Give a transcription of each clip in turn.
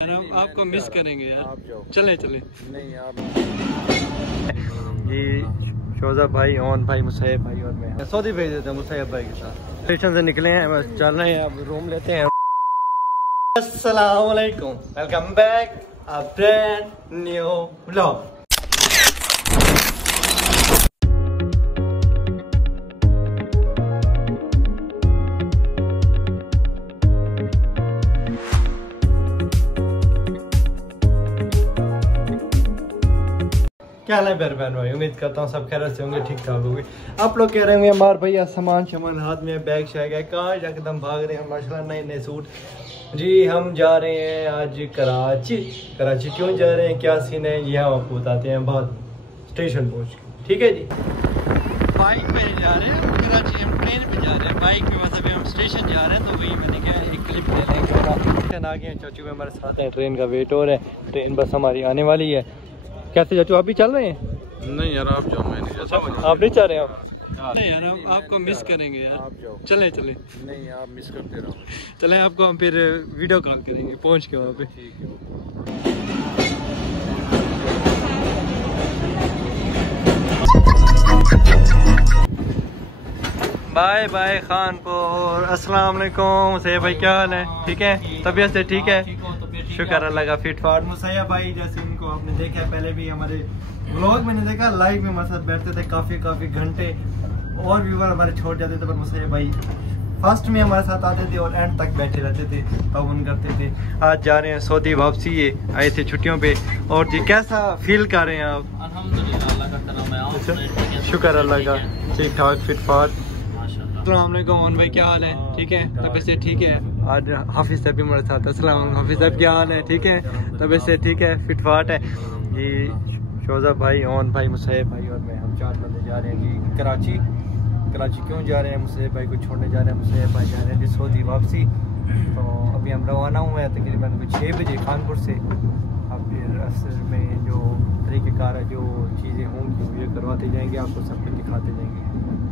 यार हम आपको मिस करेंगे यार, चले चले। नहीं यार, ये शोजा भाई, ओन भाई, मुसैब भाई और मैं सऊदी भेज देते हैं मुसैब भाई के साथ। स्टेशन से निकले हैं, बस चल रहे हैं, अब रूम लेते हैं। अस्सलाम वालेकुम, welcome back a brand new vlog. क्या हाल है बहन भाई, उम्मीद करता हूँ सब खैरियत से होंगे, ठीक ठाक होंगे। आप लोग कह रहे होंगे हमार भैया सामान शमान हाथ में, बैग शैग है, कहाँ एकदम भाग रहे हैं माशाल्लाह, नए नए सूट। जी हम जा रहे हैं आज कराची। कराची क्यों जा रहे हैं, क्या सीन है, ये हम आपको बताते हैं बाद स्टेशन पहुँच के, ठीक है जी। बाइक पे जा रहे हैं कराची, हम ट्रेन पे जा रहे हैं बाइक में, मतलब हम स्टेशन जा रहे हैं, तो वही मैंने कहा एक क्लिप ले लेंगे। स्टेशन आ गए हैं, चाचू भी हमारे साथ हैं, ट्रेन का वेट हो रहा है, ट्रेन बस हमारी आने वाली है। कैसे चाचू, आप भी चल रहे हैं? नहीं यार आप जाओ, मैं नहीं, आप नहीं चाह रहे हैं? आप नहीं यार, हम आपको मिस करेंगे यार, आप जाओ। चले चले। नहीं आप मिस करते रहो। चले, आपको हम फिर वीडियो कॉल करेंगे पहुंच के वहाँ पे। ठीक है। Bye bye Khanpur. अस्सलाम वालेकुम मुसैब भाई, क्या हाल है? ठीक है, तबीयत से ठीक है? शुक्र अल्लाह का, फिट फाट। मुसैब भाई जैसे इनको आपने देखा है, पहले भी हमारे व्लॉग मैंने देखा, लाइव में हमारे साथ बैठते थे काफ़ी घंटे, और व्यूवर हमारे छोड़ जाते थे, पर मुसैब भाई फर्स्ट में हमारे साथ आते थे और एंड तक बैठे रहते थे, ताउन करते थे। आज जा रहे हैं सऊदी वापसी, ये आए थे छुट्टियों पे। और जी कैसा फील कर रहे हैं आप? अल्हम्दुलिल्लाह, अल्लाह का करम है, शुक्र अल्लाह का, ठीक ठाक फिट फाट। अस्सलाम वालेकुम मोहन भाई, क्या हाल है? ठीक है, तबीयत से ठीक है? आज हाफिज साहब भी हमारे साथ। अस्सलाम वालेकुम हाफिज साहब, क्या हाल है? ठीक है, तबीयत से ठीक है, फिट फाट है। ये शोजा भाई, ओन भाई, मुसैब भाई और मैं, हम 4 बंदे जा रहे हैं जी कराची। कराची क्यों जा रहे हैं, मुसैब भाई को छोड़ने जा रहे हैं, मुसैब भाई जा रहे हैं जी सऊदी वापसी। तो अभी हम रवाना हुए हैं तकरीबन 6 बजे कानपुर से। अब फिर असल में जो तरीक़ेकार है, जो चीज़ें होंगी वो ये करवाते जाएंगे, आपको सब कुछ दिखाते जाएंगे,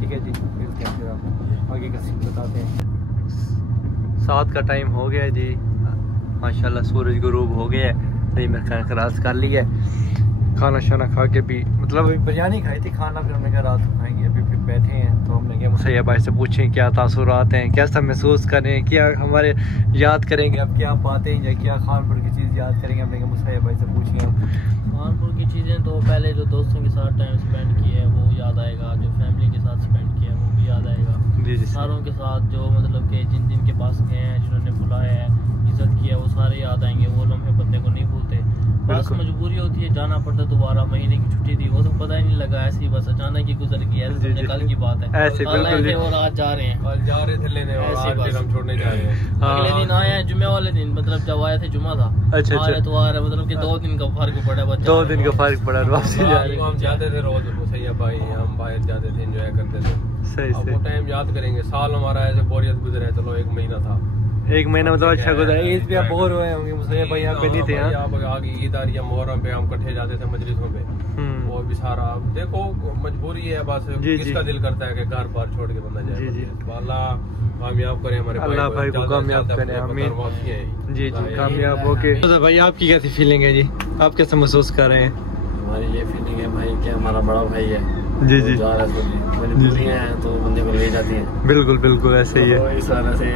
ठीक है जी। मिलते हैं फिर आपको आगे का सीन बताते हैं। 7 का टाइम हो गया जी, माशाल्लाह सूरज गुरूब हो गया है। नहीं मैं खाना खरास कर लिया है, खाना शाना खा के भी, मतलब अभी बिरयानी खाई थी, खाना फिर हमने कहा रात को खाएंगे। अभी फिर बैठे हैं, तो हमने कहा मुसैब भाई से पूछें क्या तासुरात हैं, कैसा महसूस करें, क्या हमारे याद करेंगे, अब क्या बातें या क्या खानपुर की चीज़ याद करेंगे। हमने कहा मुसैब भाई से पूछें हम खानपुर की चीज़ें। तो पहले जो दोस्तों के साथ टाइम स्पेंड किया है वो याद आएगा, जो फैमिली के साथ स्पेंड किया है वो भी याद आएगा। जी जी, सारों के साथ जो मतलब कि जिन के पास गए हैं, जिन्होंने बुलाया है, इज्जत किया, वो सारे याद आएंगे। वो लम्हे बंदे को नहीं भूलते, बस मजबूरी होती है जाना पड़ता। दोबारा महीने की छुट्टी थी, वो तो पता ही नहीं लगा, ऐसी बस अचानक ही गुजर गई। ऐसे कल की बात है, ऐसे बिल्कुल, और आज जा रहे हैं, कल जा रहे थे लेने और आज फिर हम छोड़ने जा रहे हैं। अगले दिन आए हैं, जुम्मे वाले दिन, मतलब जब आए थे जुम्मा था। अच्छा अच्छा, तो आ रहा मतलब कि 2 दिन का फर्क पड़ा, 2 दिन का फर्क पड़ा, वापसी जा रहे हैं। हम जाते थे रोज मुसैब भाई, हम बाहर जाते थे, एंजॉय करते थे। सही अब वो टाइम याद करेंगे। साल हमारा ऐसे बोरियत गुजरा है, चलो 1 महीना था, 1 महीना मतलब अच्छा गुजरा। ईद पे आप बोर हुए होंगे मुसैब भाई, यहाँ पे नहीं थे? आगे ईद आ रही है, मुहर्रम पे हम इकट्ठे जाते थे मजलिसों पे, वो भी सारा देखो मजबूरी है बस। किसका दिल करता है कि घर बार छोड़ के बंदा जाए। जी जी, अल्लाह कामयाब करे हमारे अल्लाह भाई को कामयाब करे, आमीन। जी जी, कामयाब होके। भाई आपकी कैसी फीलिंग है जी, आप कैसे महसूस कर रहे हैं? हमारी ये फीलिंग है भाई कि हमारा बड़ा भाई है जी जी, जा रहा है, मजबूरियाँ हैं तो बंदे को ले जाती हैं। बिल्कुल बिल्कुल ऐसे ही है। तो इस वजह से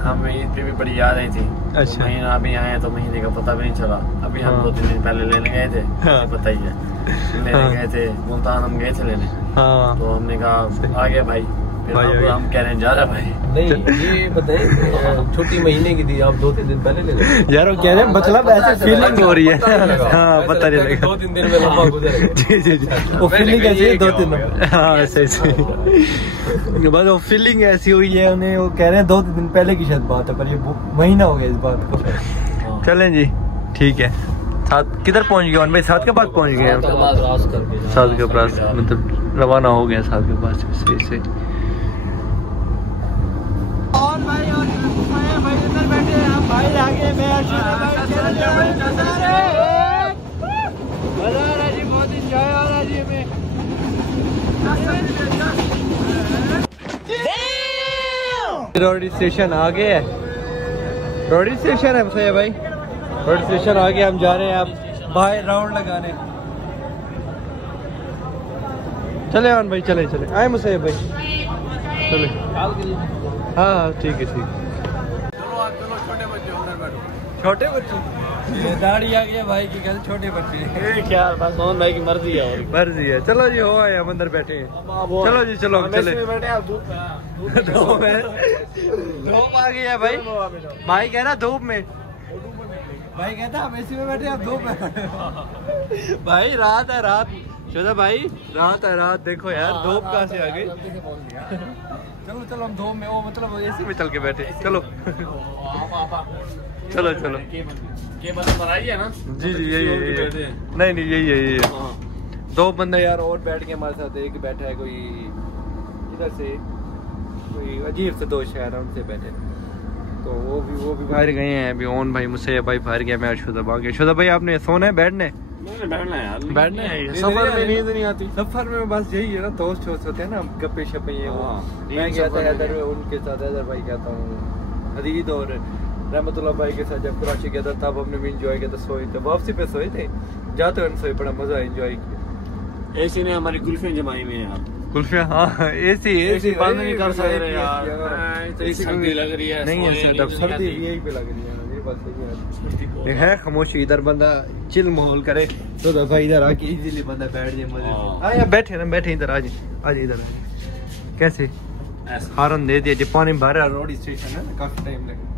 हमें ईद पे भी बड़ी याद आई थी। अच्छा, तो महीना अभी आए तो महीने का पता भी नहीं चला। अभी हम 2-3 दिन पहले लेने गए थे, पता ही है, लेने गए थे मुल्तान, हम गए थे लेने। हाँ, तो हमने कहा आ गया भाई, फिर हम कह रहे हैं जा रहा भाई। नहीं ये बताइए, छुट्टी महीने की थी, आप 2-3 दिन पहले ले गए यार वो कह रहे हैं, मतलब ऐसे फीलिंग हो रही है। हाँ पता नहीं लगा, 2-3 दिन में लंबा गुजर गया। जी जी जी, वो फीलिंग ऐसी है 2-3, हाँ ऐसे ऐसे बस वो फीलिंग ऐसी हुई है उन्हें। वो कह रहे हैं 2 दिन पहले की शायद बात है, पर ये महीना हो गया इस बात को। चलें जी, ठीक है। साथ किधर पहुंच गए भाई? 7 के पास पहुंच गए हम, 7 के पास मतलब रवाना हो गए 7 के पास। सही सही। और भाई और भाई इधर बैठे हैं, हम भाई आगे में जी, बहुत इंजॉय हो रहा है जी में। रोडी स्टेशन आ गए है, रोडी स्टेशन है मुसैब भाई। रोड स्टेशन आ गए, हम जा रहे हैं अब बाहर राउंड लगाने। चले आन भाई, चले चले आए मुझसे भाई, चले। हाँ ठीक है, ठीक। छोटे बच्चे दाढ़ी आ गई भाई की, कल छोटे बच्चे क्या बस मोहन भाई की मर्जी है, और मर्जी है। चलो जी, हो आए, हम अंदर बैठे हैं। चलो जी, चलो हम चले। बैठे आप धूप आ गई है भाई। भाई कह रहा धूप में, भाई कहता हम एसी में बैठे, आप धूप में। भाई रात है, रात शोधा भाई, रात है, रात। देखो यार धूप कहाँ से आ गई। चलो चलो हम धूप में, वो मतलब एसी में चल के बैठे। चलो चलो चलो। है ना? जी जी यही है। नहीं नहीं यही है। दो बंदे यार और बैठ के हमारे साथ, एक बैठा है कोई इधर से, कोई अजीब से दो शहर है, उनसे बैठे। तो वो भी बाहर गए हैं अभी। ओन भाई मुझसे भाई बाहर गया, मैं शुदा भाग। शुदा भाई आपने सोना है, बैठने बैठना है यार, बैठना है। सफर में नींद नहीं आती। सफर में बस यही है ना, दोस्त होते हैं ना, गप्पे शप्पे ये वो। मैं गया था हैदर, उनके साथ हैदर भाई कहता हूँ, हदीद और रहमतुल्लाह भाई के साथ जब कराची गया था, तब हमने भी इंजॉय किया था। सोए थे, वापसी पे सोए थे, जाते हुए सोए, बड़ा मजा एंजॉय किया। एसी ने हमारी कुल्फियां जमाई में यार, कुल्फियां। हाँ एसी बंद नहीं कर सकते यार, एसी सर्दी लग रही है। नहीं है सर्दी, सर्दी यही पे लग रही है मेरे पास। है खामोशी, इधर बंदा चिल माहौल करे तो भाई इधर आके इजीली बंदा बैठ जाए मजे से। हाँ यार बैठे ना, बैठे इधर, आज आज इधर। कैसे हारन दे दिया, जब पानी भर रहा, रोड स्टेशन है ना, काफी टाइम लगे।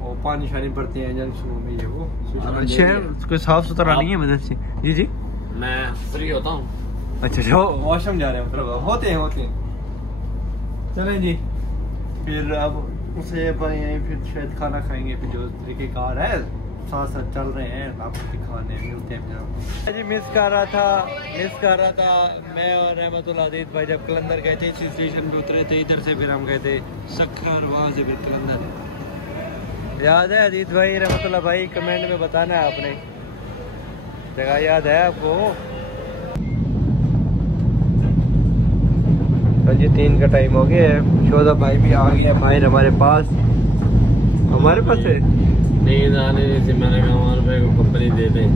वो पानी शानी पड़ते हैं जंक्शनों में, ये वो शहर कोई साफ सुथरा नहीं है मदद से। जी जी मैं फ्री होता हूँ। अच्छा जो वॉशरूम जा रहे हैं, मतलब होते हैं। चलें जी, फिर अब उसे फिर शायद खाना खाएंगे, फिर जो तरीक़ेकार है साथ साथ चल रहे हैं, आप खाने मिलते हैं। जी मिस कर रहा था मैं और रहमतुल्लाह अदीद भाई जब कलंदर गए थे, इसी स्टेशन पे उतरे थे, इधर से फिर हम गए थे सखर, वहाँ से फिर कलंदर। याद है अदीद भाई, रहमतुल्लाह भाई, कमेंट में बताना है आपने, जगह याद है आपको? जी 3 का टाइम हो गया है, शोधा भाई भी आ गया बाहर हमारे पास है। नींद आने थी, मैंने कहा हमारे भाई को कंपनी दे दें।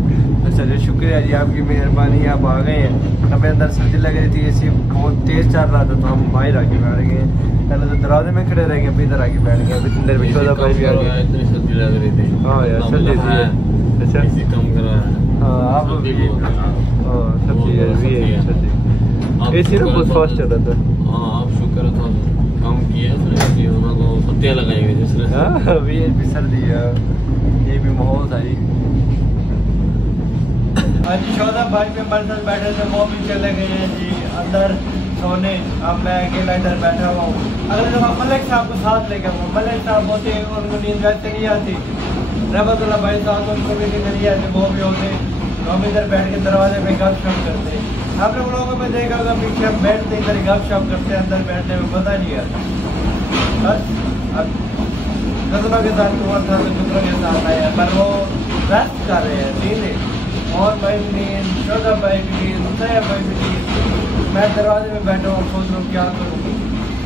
अच्छा जी, शुक्रिया जी, आपकी मेहरबानी, आप आ गए हैं। हमें अंदर सर्दी लग रही थी, एसी बहुत तेज चल रहा था, तो हम बाहर आके बैठ गए। पहले तो दरवाजे में खड़े रह गए, अभी इधर आके बैठ गए। अभी अंदर भी शोधा भाई भी आ गए। इतनी सर्दी लग रही थी। हाँ यार सर्दी थी। अच्छा कम करा है। हाँ आप सर्दी है, एसी ना बहुत फास्ट चल रहा था। हाँ आप शुक्र था काम किया, उनको पत्तियाँ लगाई गई जिसने। हाँ अभी भी सर्दी है, ये भी माहौल था जी। आज शोधा भाई भी हमारे साथ बैठे थे, वो भी चले गए हैं जी अंदर सोने। अब मैं अकेला इधर बैठा हुआ हूँ। अगर जब मलिक साहब को साथ लेकर आऊँ, मलिक साहब होते उनको नींद वैसे नहीं आती, रहमतुल्लाह भाई साहब उनको भी नींद नहीं आती, वो भी होते, तो हम इधर बैठ के दरवाजे पे गपशप करते। आप लोग लोगों में देखा होगा पीछे हम बैठते इधर गपशप करते, अंदर बैठने में पता नहीं आता। बस अब कदरों के साथ हुआ था, कदरों के साथ आया, पर वो रेस्ट कर रहे हैं नींदे, और भाई भी नींद, शोधा भाई भी नींद, मुसैब भाई भी नींद। मैं दरवाजे में बैठा हूँ, सोच रहा हूँ क्या करूँगी।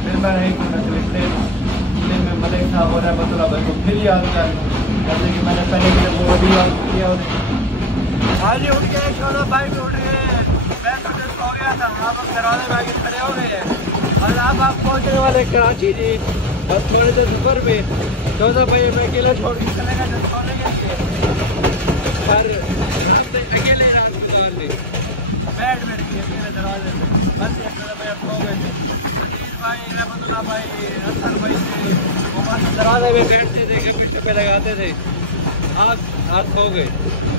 फिर मैंने एक मिनट प्लेन में मलिक साहब और रहमतुल्लाह भाई को फिर याद कर लूँ, जैसे कि मैंने पहले के वो भी याद किया उन्हें। आज उठ गए, शोधा भाई भी उठ गए, मैं तो जस्ट हो गया था। आप दरवाजे में आके खड़े हो गए हैं और अब आप पहुँचने वाले कराची जी, बस थोड़े से सफर में। शोधा भाई मैं अकेला छोड़ के चलेगा जब सोने के लिए, पर अकेले रात गुजारने बैठ के मेरे दरवाजे में बस भाई सो गए थे। भाई रहमतुल्लाह भाई, असर भाई थे, वो बस दरवाजे में बैठते थे, कभी पे लगाते थे। आज सो गए।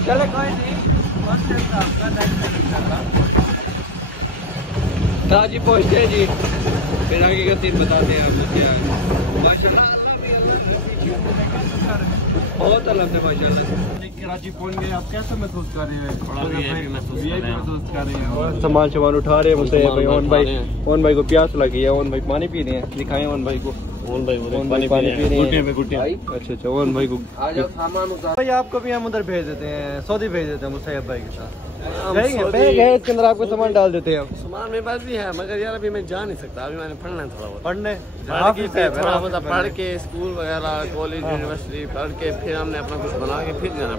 चले कोई नहीं, कराची पहुँचते जी, फिर आगे का सीन बताते हैं आपको क्या है। माशाल्लाह बहुत अलग है माशाल्लाह। कराची पहुँच गए, आप कैसे महसूस कर रहे हैं? महसूस कर रहे हैं, सामान उठा रहे हैं मुझसे भाई। ओन भाई को प्यास लगी है, ओन भाई पानी पी रहे हैं, दिखाएं ओन भाई को। ओन भाई पानी पी रहे हैं। अच्छा ओन भाई को आ जाओ सामान भाई आपको भी हम उधर भेज देते हैं, सऊदी भेज देते हैं मुसैयब भाई के साथ। बैग है इसके अंदर, आपको सामान डाल देते हैं। सामान मेरे पास भी है मगर यार अभी मैं जा नहीं सकता, अभी मैंने पढ़ना है थोड़ा बहुत। पढ़ने थोड़ा बहुत पढ़ के स्कूल वगैरह कॉलेज यूनिवर्सिटी पढ़ के फिर हमने अपना कुछ बना के फिर जाना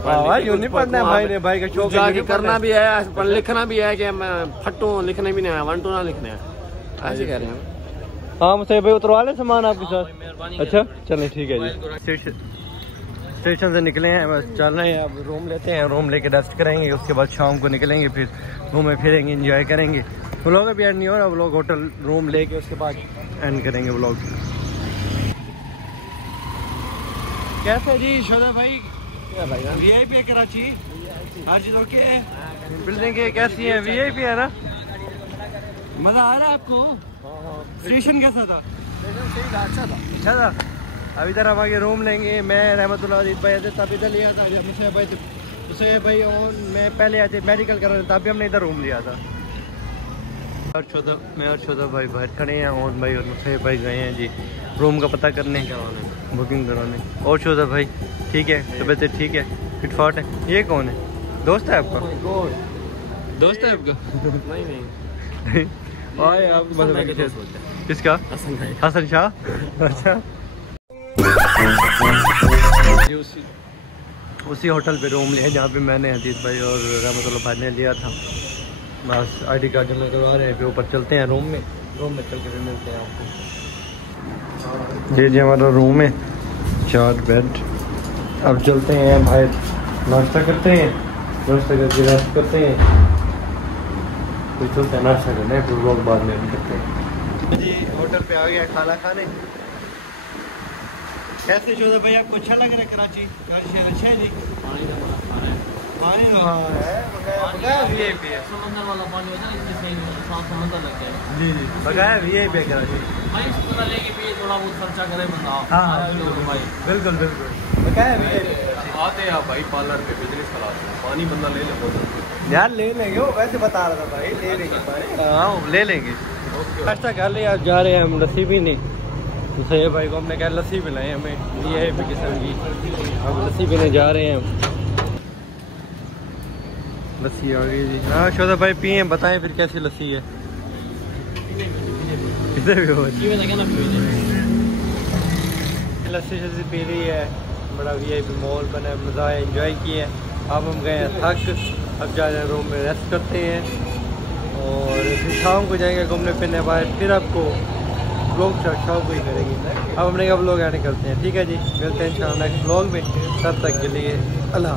पढ़ना भाई ने भाई का शौक जाके करना भी है, लिखना भी है कि मैं फट्टू लिखने भी नहीं है, 1 2 ना लिखने हैं, ऐसे कह रहे हैं। हाँ मुसैयब भाई उतरवा लें सामान आपके साथ। अच्छा चलें ठीक है जी। स्टेशन से निकले हैं, बस चल रहे हैं, अब रूम लेते हैं, रूम लेके रेस्ट करेंगे, उसके बाद शाम को निकलेंगे, फिर घूमे फिरेंगे, एंजॉय करेंगे। व्लॉग अभी एंड नहीं हो रहा, व्लॉग होटल रूम लेके उसके बाद एंड करेंगे व्लॉग। कैसे जी शोधा भाई? VIP है कराची, हर चीज ओके है, बिल्डिंग कैसी है? VIP है ना? मजा आ रहा है आपको? स्टेशन कैसा था? अच्छा था। अब इधर हम आगे रूम लेंगे, मैं रहमतुल्लाह अजीज भाई आते तब इधर लिया था, मुसैयब भाई और मैं पहले आते मेडिकल कर रहे थे तभी हमने इधर रूम लिया था। मैं और छोटा भाई बाहर खड़े हैं, ओन भाई और मुसैयब भाई गए हैं जी रूम का पता करने, बुकिंग कराने। और छोटा भाई ठीक है, तबीयत ठीक है, फिटफाट है। ये कौन है? दोस्त है आपका? दोस्त है आपका? नहीं किसका? हसन शाह। अच्छा उसी होटल पे रूम लिया जहाँ पे मैंने हदीस भाई और रहमतुल्लाह भाई ने लिया था। बस ID कार्ड जमा करवा रहे हैं, फिर ऊपर चलते हैं रूम में चल के फिर मिलते हैं आपको। जी हमारा रूम है, 4 बेड। अब चलते हैं भाई, नाश्ता करते हैं, नाश्ता करके रेस्ट करते हैं, फिर चलते हैं नाश्ता करने, फिर लोग बाद में करते हैं जी। होटल पे आ गया खाना खाने। कैसे शोधा भाई आपको अच्छा लग रहा है कराची? शहर अच्छा है जी? पानी VIP है, समंदर वाला पानी होता है, इसमें साफ समंदर लग गया जी जी, बकाया VIP है कराची भाई, पता लेके भी थोड़ा बहुत खर्चा करे बंदा। हाँ भाई बिल्कुल बकाया VIP आते हैं भाई पार्लर पे बिजनेस खिलाते हैं, पानी बंदा ले ले यार, ले लेंगे, वो वैसे बता रहा था भाई, ले लेंगे। हाँ ले लेंगे। नाश्ता कर लिया, जा रहे हैं हम, लस्सी भी नहीं मुसैयब भाई को हमने कहा लस्सी पिलाएं हमें, VIP किस्म की। अब लस्सी पीने जा रहे हैं हम, लस्सी आ गई जी। हाँ शोधा भाई पिए, बताएं फिर कैसी लस्सी है? लस्सी शस्सी पी रही है, बड़ा VIP मॉल बना है, मज़ा है, एंजॉय किए। अब हम गए हैं थक, अब जा रहे हैं रूम में रेस्ट करते हैं और फिर शाम को जाएंगे घूमने फिरने बाहर, फिर आपको ब्लॉग शॉप को ही करेंगे। अब हमने कहा ब्लॉग ऐड करते हैं, ठीक है जी, मिलते हैं इंशाल्लाह नेक्स्ट ब्लॉग में, तब तक के लिए अल्लाह।